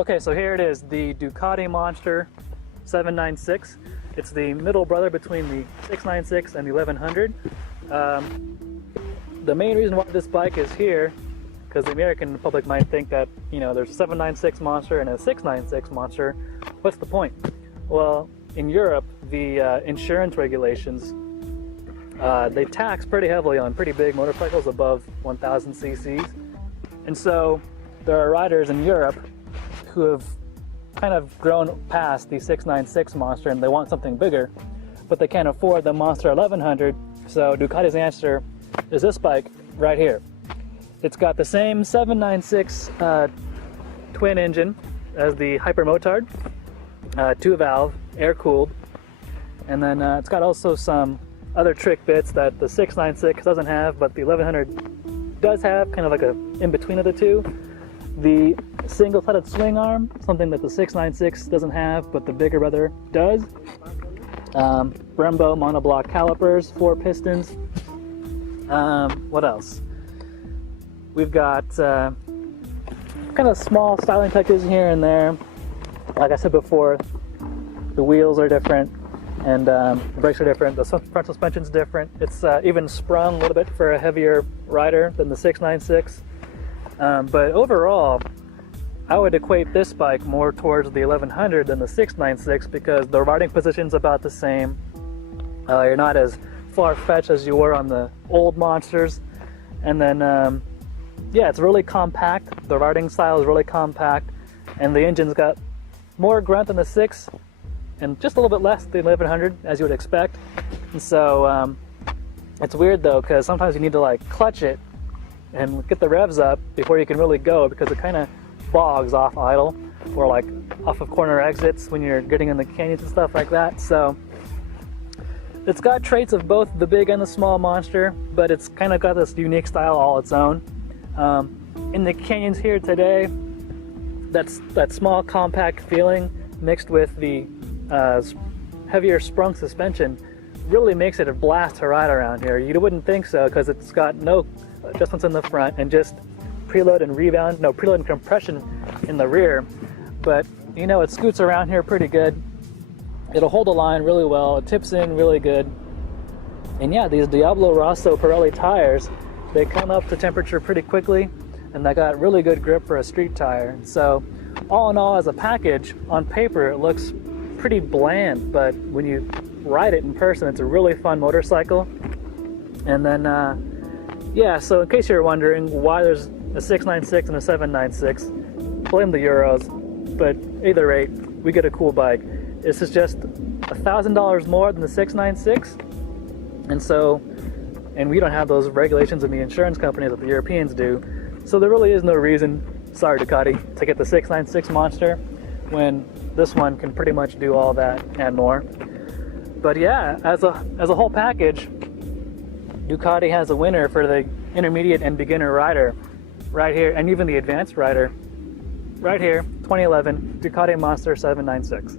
Okay, so here it is, the Ducati Monster 796. It's the middle brother between the 696 and the 1100. The main reason why this bike is here, because the American public might think that, you know, there's a 796 Monster and a 696 Monster. What's the point? Well, in Europe, the insurance regulations, they tax pretty heavily on pretty big motorcycles above 1000 cc's. And so there are riders in Europe who have kind of grown past the 696 Monster and they want something bigger, but they can't afford the Monster 1100. So Ducati's answer is this bike right here. It's got the same 796 twin engine as the Hypermotard, 2-valve, air-cooled, and then it's got also some other trick bits that the 696 doesn't have, but the 1100 does have, kind of like a in-between of the two. The single-threaded swing arm, something that the 696 doesn't have, but the bigger brother does. Brembo monoblock calipers, 4 pistons. What else? We've got kind of small styling touches here and there. Like I said before, the wheels are different and the brakes are different. The front suspension's different. It's even sprung a little bit for a heavier rider than the 696. But overall, I would equate this bike more towards the 1100 than the 696 because the riding position's about the same. You're not as far-fetched as you were on the old Monsters. And then, yeah, it's really compact. The riding style is really compact. And the engine's got more grunt than the 6 and just a little bit less than the 1100, as you would expect. And so, it's weird though, because sometimes you need to like clutch it and get the revs up before you can really go, because it kind of bogs off idle or like off of corner exits when you're getting in the canyons and stuff like that. So it's got traits of both the big and the small Monster, but it's kind of got this unique style all its own. In the canyons here today, that small compact feeling mixed with the heavier sprung suspension really makes it a blast to ride around here. You wouldn't think so because it's got no adjustments in the front and just preload and rebound, no preload and compression in the rear. But you know, it scoots around here pretty good. It'll hold the line really well. It tips in really good. And yeah, these Diablo Rosso Pirelli tires, they come up to temperature pretty quickly and they got really good grip for a street tire. So all in all, as a package, on paper it looks pretty bland, but when you ride it in person, it's a really fun motorcycle. And then yeah, so in case you're wondering why there's a 696 and a 796, blame the Euros, but either rate, we get a cool bike. This is just $1,000 more than the 696, and we don't have those regulations in the insurance companies that the Europeans do, so there really is no reason, sorry Ducati, to get the 696 Monster when this one can pretty much do all that and more. But yeah, as a whole package, Ducati has a winner for the intermediate and beginner rider right here, and even the advanced rider right here, 2011 Ducati Monster 796.